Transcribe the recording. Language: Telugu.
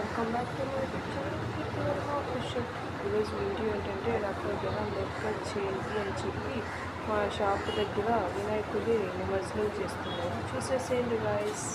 Welcome back to my channel official. ఈరోజు వీడియో ఏంటంటే డాక్టర్ జనం లెక్క చేయండి అని చెప్పి మా షాప్ దగ్గర వినాయకుడి నిమజ్జనం చేస్తున్నారు. చూసేసేయండి గాయస్.